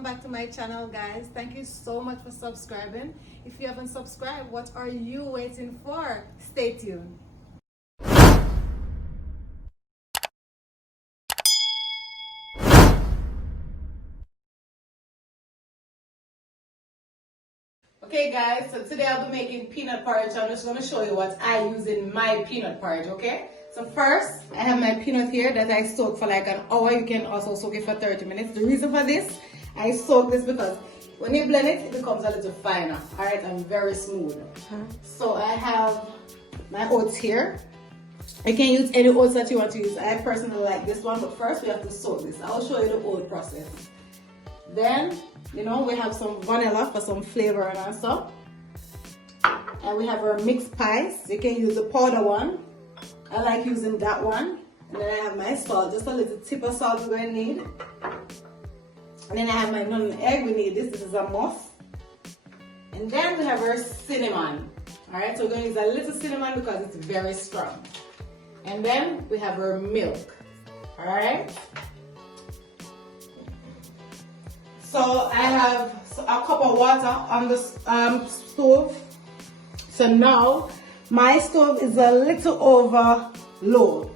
welcome back to my channel, guys. Thank you so much for subscribing. If you haven't subscribed, what are you waiting for? Stay tuned. Okay guys, so today I'll be making peanut porridge. I'm just going to show you what I use in my peanut porridge, okay? So first, I have my peanut here that I soak for like an hour. You can also soak it for 30 minutes. The reason for this, I soak this because when you blend it, it becomes a little finer, alright, and very smooth. So I have my oats here. You can use any oats that you want to use. I personally like this one, but first we have to soak this. I'll show you the oat process. Then, you know, we have some vanilla for some flavor and stuff. And we have our mixed spice. You can use the powder one. I like using that one. And then I have my salt, just a little tip of salt we're going to need. And then I have my egg, we need this. This is a must. And then we have our cinnamon. Alright, so we're going to use a little cinnamon because it's very strong. And then we have our milk. Alright. So I have a cup of water on the stove. So now my stove is a little over low.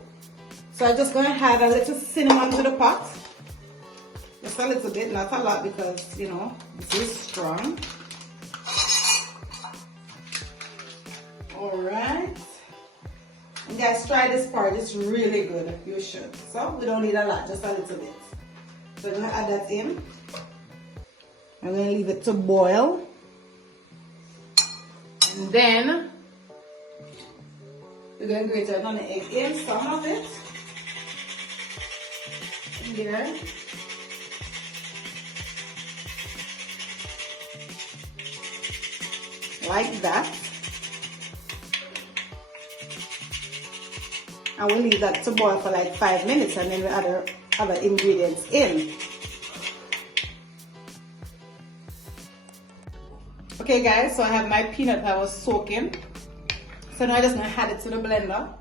So I'm just going to add a little cinnamon to the pot. Just a little bit, not a lot because, you know, this is strong. Alright. And guys, try this part. It's really good. You should. So we don't need a lot, just a little bit. So I'm going to add that in. I'm going to leave it to boil. And then we're going to grate another egg in, some of it. In there. Like that. And we'll leave that to boil for like 5 minutes and then we add other ingredients in. Okay guys, so I have my peanut that I was soaking. So now I'm just going to add it to the blender.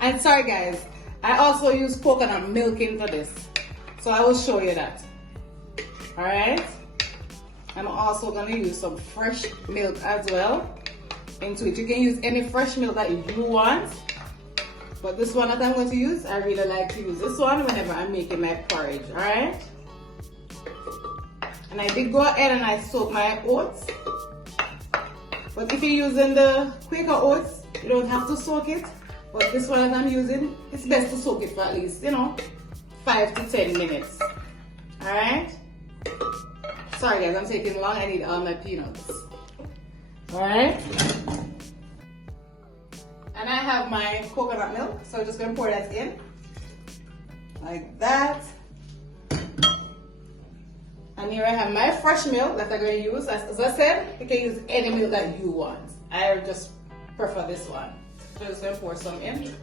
And sorry guys, I also use coconut milk into this. So I will show you that. Alright. I'm also going to use some fresh milk as well into it. You can use any fresh milk that you want. But this one that I'm going to use, I really like to use this one whenever I'm making my porridge. Alright. And I did go ahead and I soak my oats. But if you're using the Quaker oats, you don't have to soak it. But this one that I'm using, it's best to soak it for at least, you know, 5 to 10 minutes. Alright? Sorry guys, I'm taking long. I need all my peanuts. Alright? And I have my coconut milk. So I'm just going to pour that in. Like that. And here I have my fresh milk that I'm going to use. As I said, you can use any milk that you want. I just prefer this one. So I'm just going to pour some in.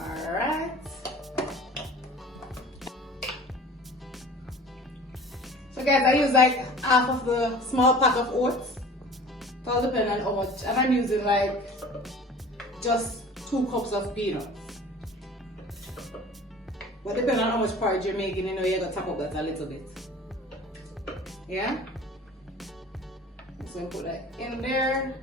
Alright. So guys, I use like half of the small pack of oats. It all depends on how much. And I'm using like just 2 cups of peanuts. But depending on how much porridge you're making, you know, you're going to top up that a little bit. Yeah? So I'm going to put that in there.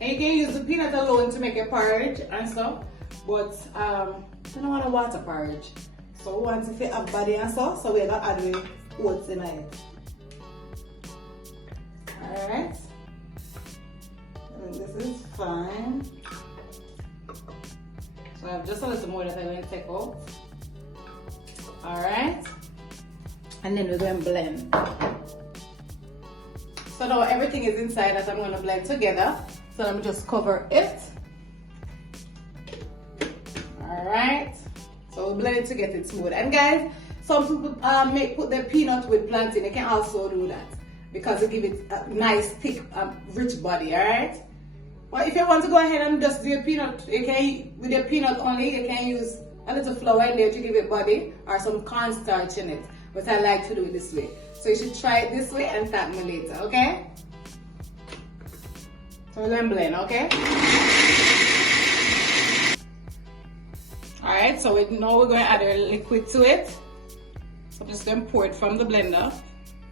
And you can use the peanut alone to make a porridge and stuff. But I don't want a water porridge. So once if you have body and stuff, so we're going to add the oats in it. Alright. This is fine. So I have just a little more that I'm going to take out. Alright. And then we're going to blend. So now everything is inside that I'm going to blend together. So let me just cover it. Alright. So we'll blend it to get it smooth. And guys, some people put their peanut with plantain. They can also do that because it gives it a nice, thick, rich body. Alright. But if you want to go ahead and just do your peanut, you can, with your peanut only, you can use a little flour in there to give it body or some cornstarch in it. But I like to do it this way. So you should try it this way and thank me later, okay? So we're going to blend, okay? Alright, so now we're going to add our liquid to it. So I'm just going to pour it from the blender.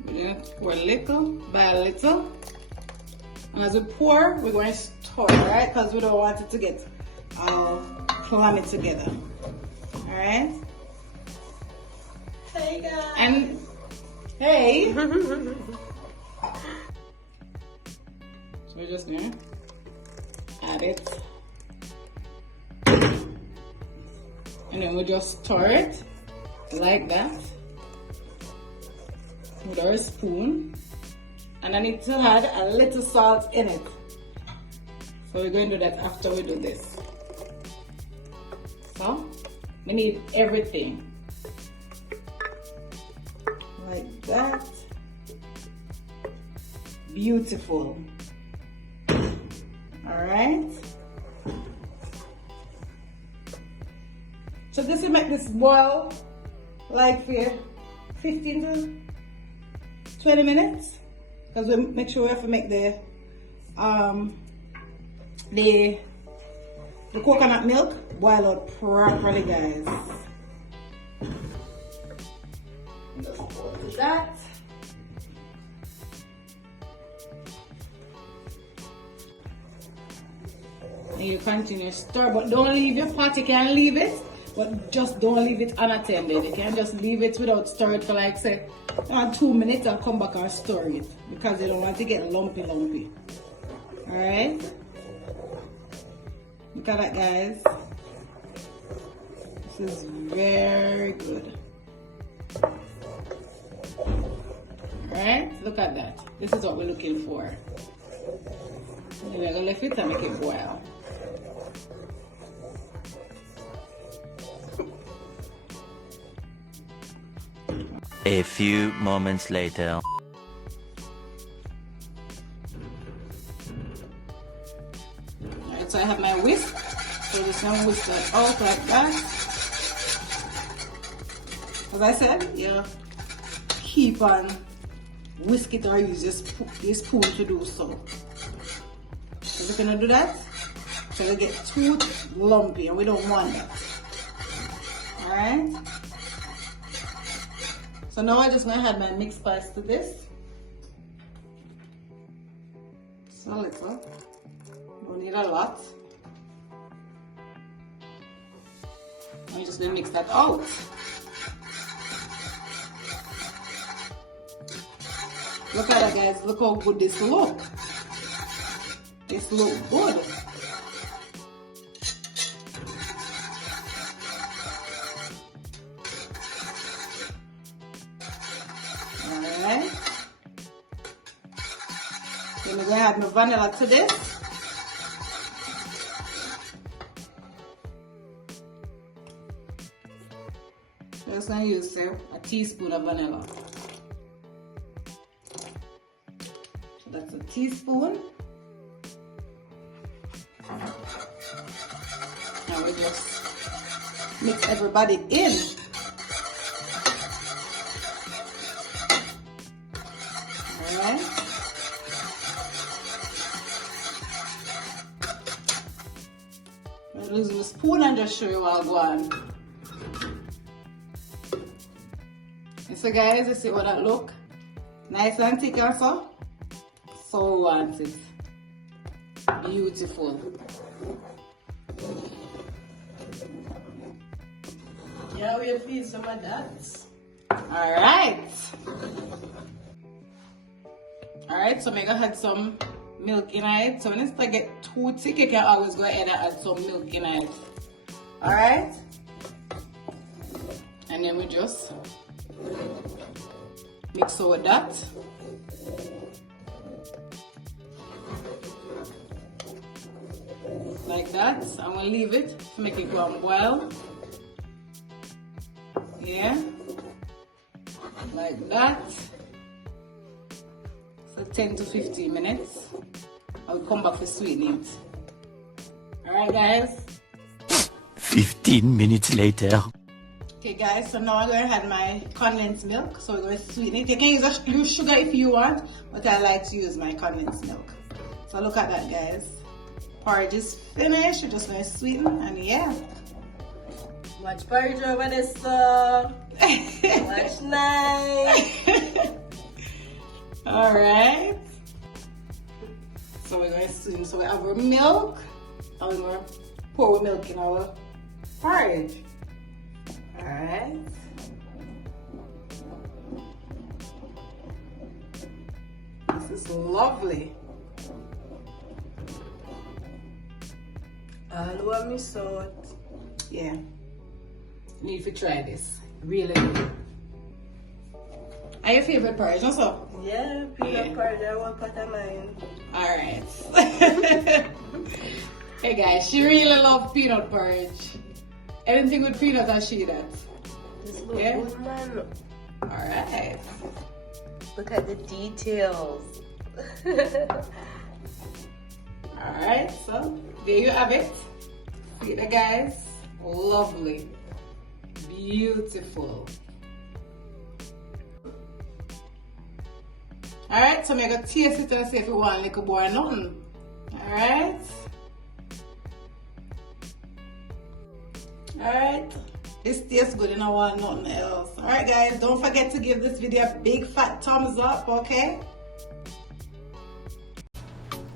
We're going to pour little by little. And as we pour, we're going to stir, right? Because we don't want it to get clammy together. Alright? Hey guys! And, hey! So we're just going to add it. And then we just stir it like that with our spoon. And I need to add a little salt in it. So we're going to do that after we do this. So we need everything like that. Beautiful. All right. So this will make this boil like for 15 to 20 minutes. Because we make sure we have to make the coconut milk boil out properly, guys. Just pour that. And you continue to stir, but don't leave your pot. You can leave it, but just don't leave it unattended. You can just leave it without stir it for like say 2 minutes and come back and stir it because you don't want to get lumpy. Alright? Look at that, guys. This is very good. Alright? Look at that. This is what we're looking for. We're going to leave it and make it boil. A few moments later. Alright, so I have my whisk. So just gonna whisk that out like that. As I said, you keep on whisk it or use your spoon to do so. So we're gonna do that. So it'll get too lumpy and we don't want that. Alright? So now I'm just going to add my mixed spice to this. So little. Don't need a lot. I'm just going to mix that out. Look at that, guys. Look how good this look. This look good. Alright. Then we're going to add my vanilla to this. Just going to use a teaspoon of vanilla. So that's a teaspoon. Now we just mix everybody in. Alright. I'll use my spoon and just show you what I'll go on. And so guys, you see what that look? Nice and thick and so we want it. Beautiful. Yeah, we'll feed some of that. Alright. Alright, so I'm gonna add some milk in it. So when it starts to get too thick, you can always go ahead and add some milk in it. Alright? And then we just mix over that. Like that. I'm gonna leave it to make it go and boil. Yeah. Like that. So 10 to 15 minutes. I'll come back for sweetening it. Alright guys. 15 minutes later. Okay guys, so now I'm going to add my condensed milk. So we're going to sweeten it. You can use sugar if you want, but I like to use my condensed milk. So look at that guys. Porridge is finished. You're just going to sweeten and yeah. Watch porridge over there, so. Watch nice. Alright. So we're going to steam. So we have our milk. And we're going to pour milk in our porridge. Alright. This is lovely. All over me salt. Yeah. Need to try this. Really good. And your favorite porridge also? Yeah, peanut porridge, I want part of mine. Alright. Hey guys, she really loves peanut porridge. Anything with peanut and she that. This looks Yeah. good, man. Alright. Look at the details. Alright, so there you have it. See it guys? Lovely. Beautiful. Alright, so I'm gonna taste it and see if you want a little more or nothing. Alright. Alright. This tastes good and I want nothing else. Alright guys, don't forget to give this video a big fat thumbs up, okay?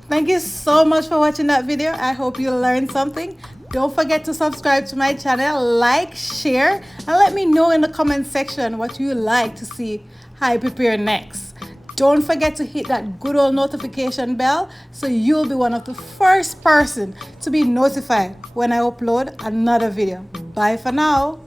Thank you so much for watching that video. I hope you learned something. Don't forget to subscribe to my channel, like, share, and let me know in the comment section what you like to see I prepare next. Don't forget to hit that good old notification bell so you'll be one of the first person to be notified when I upload another video. Bye for now.